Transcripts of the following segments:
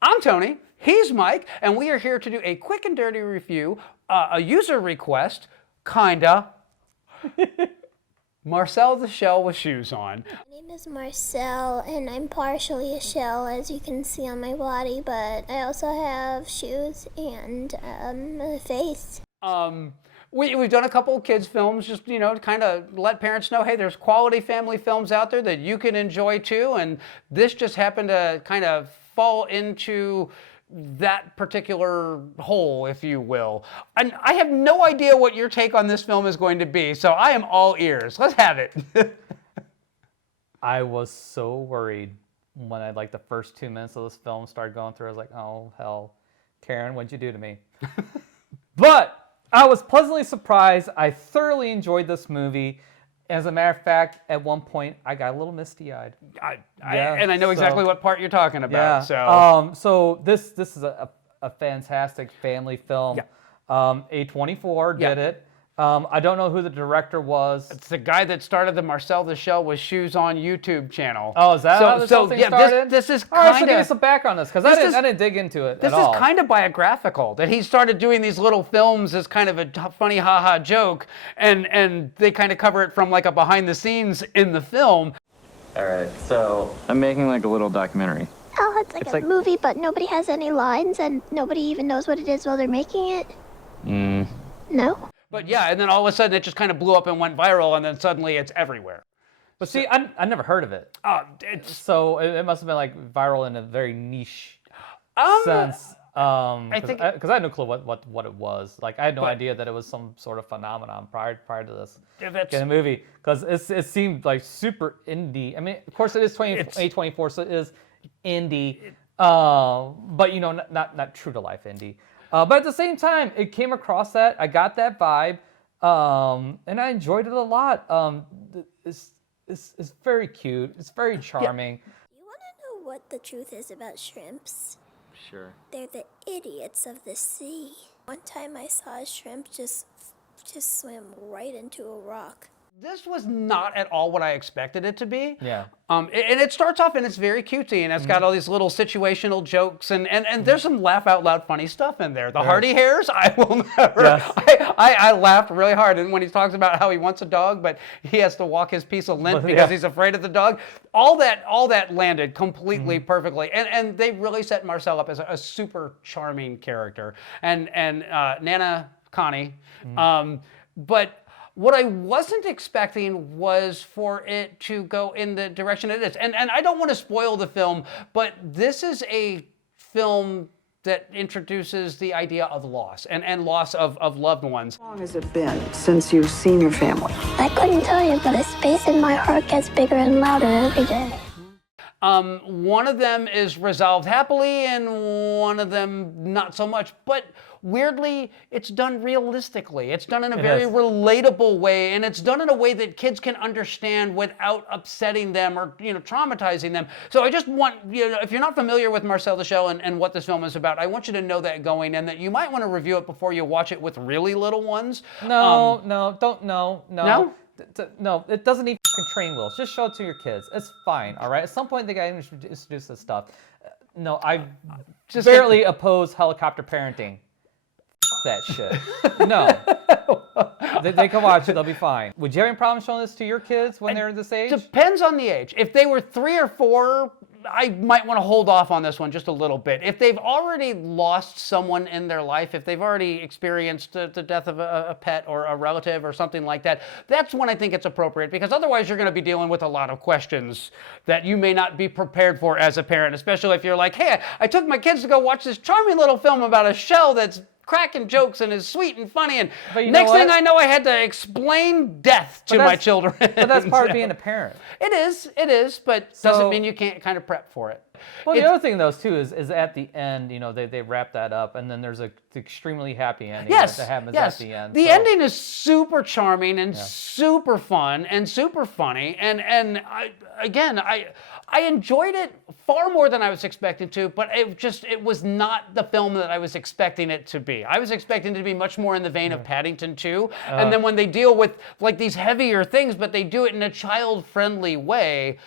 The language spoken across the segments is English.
I'm Tony, he's Mike, and we are here to do a quick and dirty review, a user request, kinda. Marcel the Shell with shoes on. My name is Marcel, and I'm partially a shell, as you can see on my body, but I also have shoes and a face. We've done a couple of kids films, just, to kind of let parents know, hey, there's quality family films out there that you can enjoy too, and this just happened to kind of fall into that particular hole, if you will. And I have no idea what your take on this film is going to be, so I am all ears. Let's have it. I was so worried when the first 2 minutes of this film started going through. I was like, oh, hell. Karen, what'd you do to me? But I was pleasantly surprised. I thoroughly enjoyed this movie. As a matter of fact, at one point, I got a little misty-eyed. And I know exactly what part you're talking about. Yeah. So this is a fantastic family film. Yeah. A24 did it. I don't know who the director was. It's the guy that started the Marcel the Shell with Shoes on YouTube channel. Oh, is that how this whole thing started? This is kind of... All right, so give us some background on this, because I didn't dig into it at all. This is kind of biographical, that he started doing these little films as kind of a funny ha-ha joke, and they kind of cover it from like a behind the scenes in the film. All right, so I'm making like a little documentary. Oh, it's like a movie, but nobody has any lines, and nobody even knows what it is while they're making it? No? But yeah, and then all of a sudden it just kind of blew up and went viral, and then suddenly it's everywhere. But see, I never heard of it. So it must have been like viral in a very niche sense. I think because I had no clue what it was. Like I had no idea that it was some sort of phenomenon prior to this in the movie, because it seemed like super indie. I mean, of course it is A24, so it is indie, but not true to life indie. But at the same time, it came across that. I got that vibe, and I enjoyed it a lot. It's very cute. It's very charming. You want to know what the truth is about shrimps? Sure. They're the idiots of the sea. One time I saw a shrimp just swim right into a rock. This was not at all what I expected it to be. Yeah. And it starts off and it's very cutesy, and it's got all these little situational jokes, and there's some laugh out loud funny stuff in there. The Hardy hairs, I will never. Yes. I laughed really hard, and when he talks about how he wants a dog, but he has to walk his piece of lint because he's afraid of the dog. All that landed completely perfectly, and they really set Marcel up as a super charming character, and Nana Connie, but. What I wasn't expecting was for it to go in the direction it is. And I don't want to spoil the film, but this is a film that introduces the idea of loss and loss of loved ones. How long has it been since you've seen your family? I couldn't tell you, but the space in my heart gets bigger and louder every day. One of them is resolved happily and one of them not so much, but weirdly, it's done realistically. It's done in a very relatable way, and it's done in a way that kids can understand without upsetting them or traumatizing them. So I just want, if you're not familiar with Marcel the Shell and what this film is about, I want you to know that going, and that you might want to review it before you watch it with really little ones. No, it doesn't need train wheels. Just show it to your kids. It's fine, all right? At some point, they got to introduce this stuff. No, I just barely oppose helicopter parenting. That shit. No. They can watch it. They'll be fine. Would you have any problem showing this to your kids when they're this age? Depends on the age. If they were 3 or 4, I might want to hold off on this one just a little bit. If they've already lost someone in their life, if they've already experienced the death of a pet or a relative or something like that, that's when I think it's appropriate, because otherwise you're going to be dealing with a lot of questions that you may not be prepared for as a parent, especially if you're like, hey, I took my kids to go watch this charming little film about a shell that's cracking jokes and is sweet and funny, and next thing I know, I had to explain death to my children. But that's part of being a parent. It is, but doesn't mean you can't kind of prep for it. Well, the other thing, though, too, is at the end, they wrap that up, and then there's an extremely happy ending that happens at the end. The ending is super charming and super fun and super funny, and I enjoyed it far more than I was expecting to, but it was not the film that I was expecting it to be. I was expecting it to be much more in the vein of Paddington 2, and then when they deal with like these heavier things, but they do it in a child-friendly way,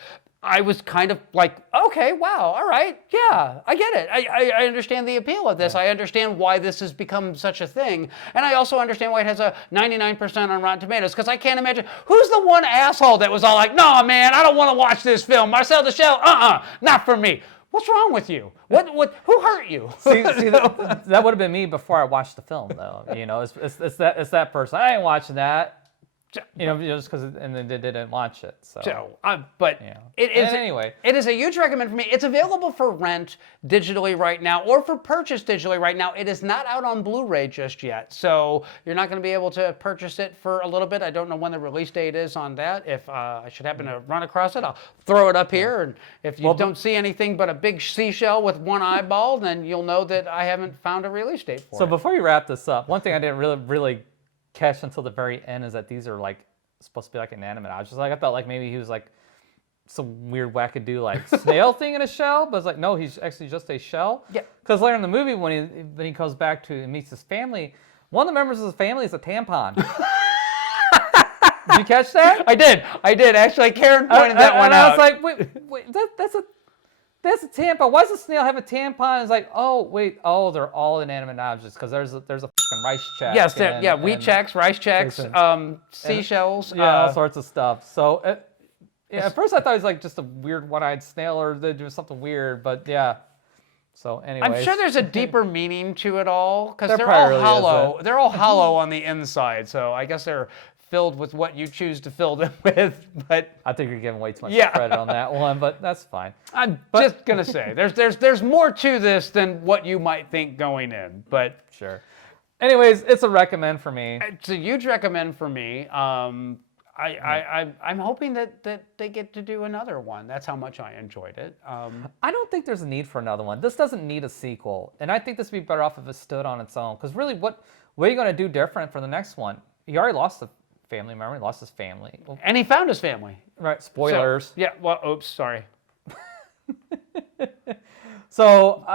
I was kind of like, okay, wow, all right, yeah, I get it. I understand the appeal of this. I understand why this has become such a thing. And I also understand why it has a 99% on Rotten Tomatoes, because I can't imagine, who's the one asshole that was all like, no, man, I don't want to watch this film. Marcel the Shell, not for me. What's wrong with you? Who hurt you? See that would have been me before I watched the film, though. You know, it's that person. I ain't watching that. You know, just because, and then they didn't watch it. But yeah. Anyway, it is a huge recommend for me. It's available for rent digitally right now, or for purchase digitally right now. It is not out on Blu-ray just yet, so you're not going to be able to purchase it for a little bit. I don't know when the release date is on that. If I should happen to run across it, I'll throw it up here. And if you don't see anything but a big seashell with one eyeball, then you'll know that I haven't found a release date for it. So before you wrap this up, one thing I didn't really catch until the very end is that these are like supposed to be like inanimate objects. Like I thought like maybe he was like some weird wackadoo like snail thing in a shell, but it's like no, he's actually just a shell. Yeah. Because later in the movie when he goes back to and meets his family, one of the members of his family is a tampon. Did you catch that? I did. Actually, Karen pointed that one out. I was like, wait, that's a tampon. Why does the snail have a tampon? It's like, oh, wait, they're all inanimate objects because there's a fucking rice check. Yes, wheat checks, rice checks, seashells. All sorts of stuff. So, at first I thought it was like just a weird one-eyed snail or they're doing something weird, but yeah. So anyway, I'm sure there's a deeper meaning to it all because There they're all probably hollow. is. They're all hollow on the inside, so I guess they're filled with what you choose to fill them with. But I think you're giving way too much Yeah. credit on that one, but that's fine. I'm just gonna say there's more to this than what you might think going in. But Sure. Anyways, it's a recommend for me. it's a huge recommend for me. I'm hoping that they get to do another one. That's how much I enjoyed it. I don't think there's a need for another one. This doesn't need a sequel, and I think this would be better off if it stood on its own. Because really, what are you going to do different for the next one? He already lost a family member. He lost his family. And he found his family. Right. Spoilers. So, yeah. Well, oops. Sorry. So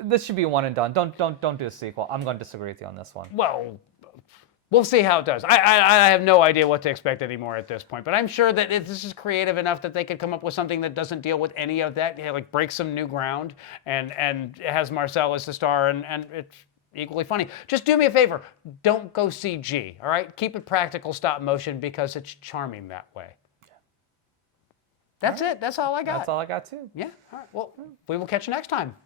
this should be one and done. Don't do a sequel. I'm going to disagree with you on this one. Well, we'll see how it does. I have no idea what to expect anymore at this point, but I'm sure that if this is creative enough that they could come up with something that doesn't deal with any of that, like break some new ground, and has Marcel as the star, and it's equally funny. Just do me a favor, don't go CG, all right? Keep it practical stop motion because it's charming that way. That's it. That's all I got. That's all I got too. Yeah. All right. Well, we will catch you next time.